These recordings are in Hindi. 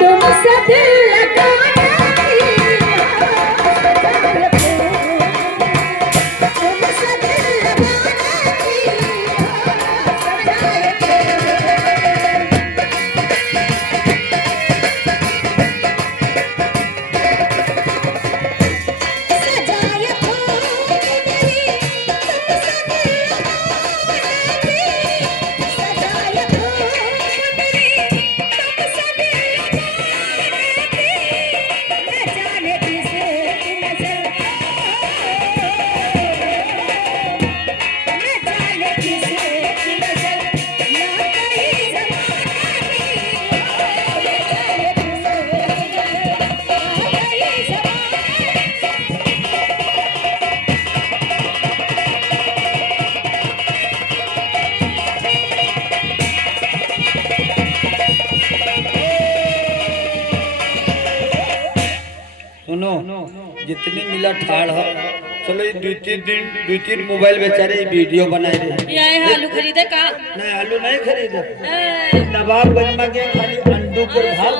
तुमसे दिल लगाने तुमसे दिल सुनो जितनी मिला ठाड़ हो चलो ये दो तीन मोबाइल बेचारे वीडियो बनाए रहे ये आलू खरीदे का नहीं आलू नहीं खरीदे नवाबगंज में के खाली अंडू के भाव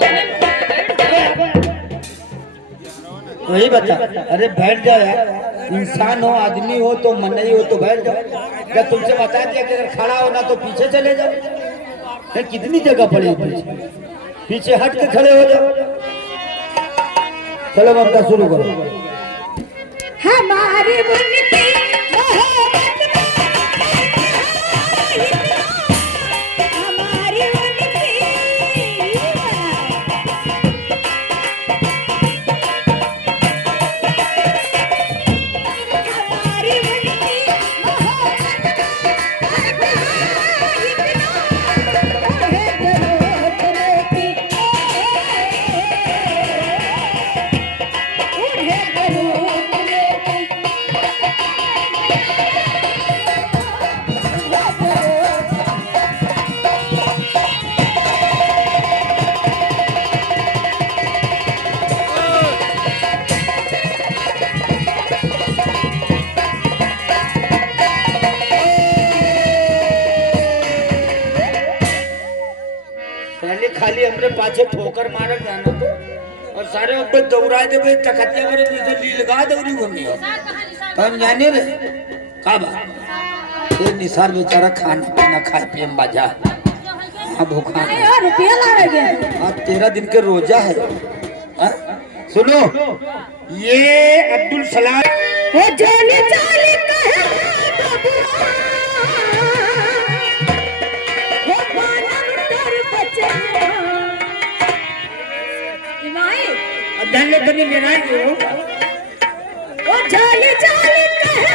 वही बता अरे बैठ जाओ यार इंसान हो आदमी हो तो मन नहीं हो तो बैठ जाओ क्या तुमसे बता दिया कि अगर खड़ा होना तो पीछे चले जाओ कितनी जगह पड़ी पीछे हट के खड़े हो जाओ चलो ममता शुरू करो हमारी बुनती हमारी बुनती हमारी बुनती खाली हमरे पाछे ठोकर मारक जाना तो और सारे ऊपर दौड़ा दे चकतिया करे जैसे लीलगा दौड़ी घूमनी हो तो हम जाने रे का बा ये निसार बेचारा खाना पीना खाए पिए मजा हां भूखा यार रुपया ला रहे आज 13 दिन के रोजा है सुनो ये अब्दुल सलाम वो जाने जाने कहे धन्य बनी लेना है वो जाली जाली कहे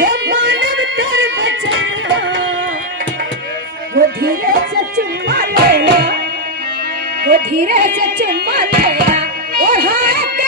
वो मानव तर बचना वो धीरे से चुम्मा लेना वो धीरे से चुम्मा लेना और हाथ